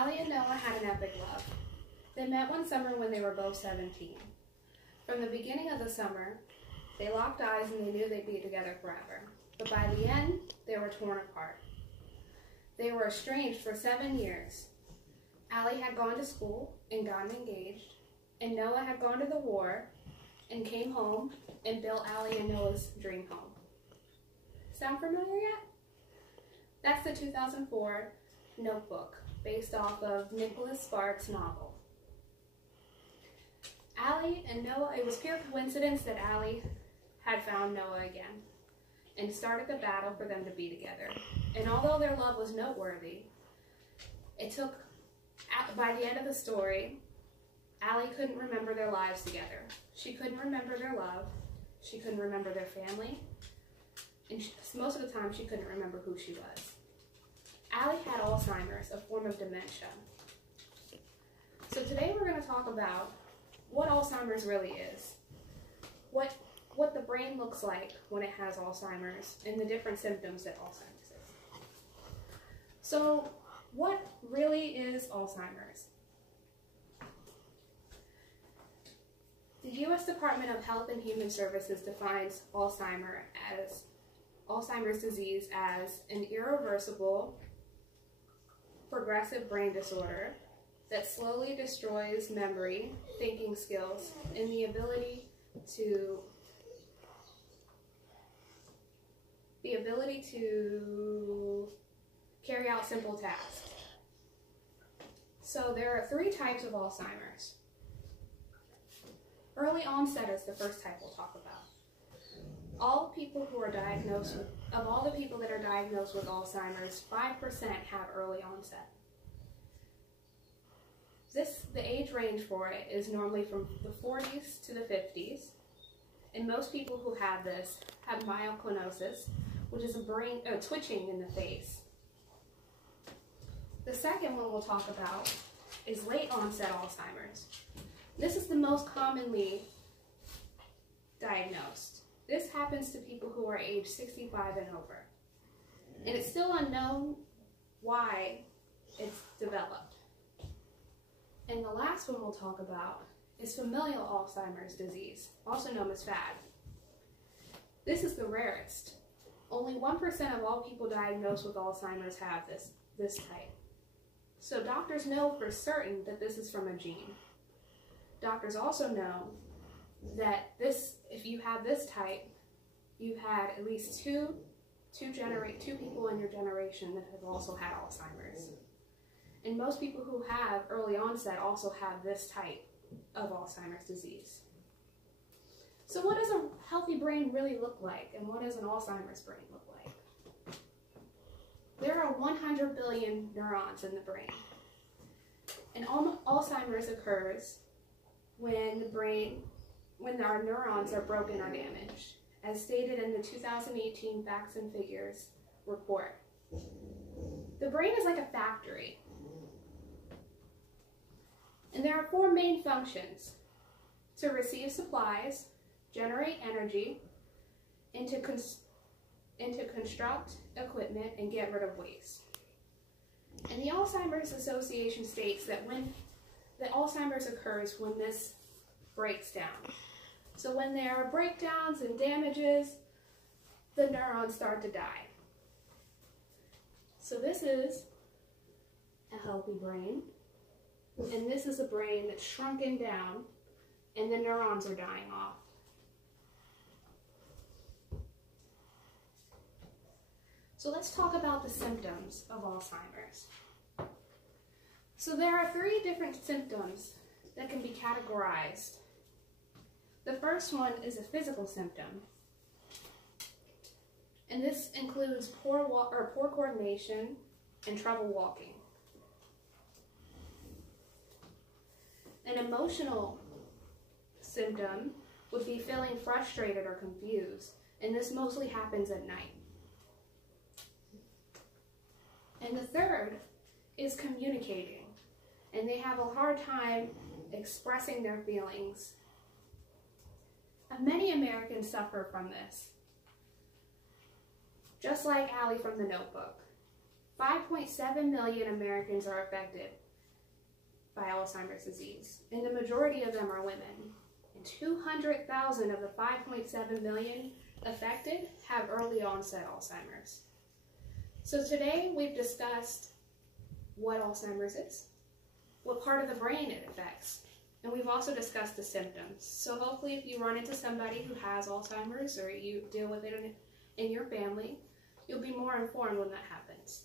Allie and Noah had an epic love. They met one summer when they were both 17. From the beginning of the summer, they locked eyes and they knew they'd be together forever. But by the end, they were torn apart. They were estranged for 7 years. Allie had gone to school and gotten engaged, and Noah had gone to the war and came home and built Allie and Noah's dream home. Sound familiar yet? That's the 2004 Notebook, based off of Nicholas Sparks' novel. Allie and Noah, it was pure coincidence that Allie had found Noah again and started the battle for them to be together. And although their love was noteworthy, it took, by the end of the story, Allie couldn't remember their lives together. She couldn't remember their love. She couldn't remember their family. And most of the time, she couldn't remember who she was. Allie had Alzheimer's, a form of dementia. So today we're going to talk about what Alzheimer's really is, what the brain looks like when it has Alzheimer's, and the different symptoms that Alzheimer's is. So what really is Alzheimer's? The U.S. Department of Health and Human Services defines Alzheimer's disease as an irreversible, progressive brain disorder that slowly destroys memory, thinking skills, and the ability to carry out simple tasks. So there are 3 types of Alzheimer's. Early onset is the first type we'll talk about. Of all the people that are diagnosed with Alzheimer's, 5% have early onset. The age range for it is normally from the 40s to the 50s, and most people who have this have myoclonitis, which is a twitching in the face. The second one we'll talk about is late onset Alzheimer's. This is the most commonly diagnosed. This happens to people who are age 65 and over. And it's still unknown why it's developed. And the last one we'll talk about is familial Alzheimer's disease, also known as FAD. This is the rarest. Only 1% of all people diagnosed with Alzheimer's have this type. So doctors know for certain that this is from a gene. Doctors also know that if you have this type, you've had at least two people in your generation that have also had Alzheimer's. And most people who have early onset also have this type of Alzheimer's disease. So what does a healthy brain really look like, and what does an Alzheimer's brain look like? There are 100 billion neurons in the brain. And Alzheimer's occurs when our neurons are broken or damaged, as stated in the 2018 Facts and Figures report. The brain is like a factory. And there are 4 main functions: to receive supplies, generate energy, and to construct equipment and get rid of waste. And the Alzheimer's Association states that Alzheimer's occurs when this breaks down. So when there are breakdowns and damages, the neurons start to die. So this is a healthy brain, and this is a brain that's shrunken down, and the neurons are dying off. So let's talk about the symptoms of Alzheimer's. So there are 3 different symptoms that can be categorized. The first one is a physical symptom, and this includes poor coordination and trouble walking. An emotional symptom would be feeling frustrated or confused, and this mostly happens at night. And the third is communicating, and they have a hard time expressing their feelings. And many Americans suffer from this. Just like Allie from the Notebook, 5.7 million Americans are affected, by Alzheimer's disease, and the majority of them are women. And 200,000 of the 5.7 million affected have early onset Alzheimer's. So today we've discussed what Alzheimer's is, what part of the brain it affects, and we've also discussed the symptoms. So hopefully if you run into somebody who has Alzheimer's or you deal with it in your family, you'll be more informed when that happens.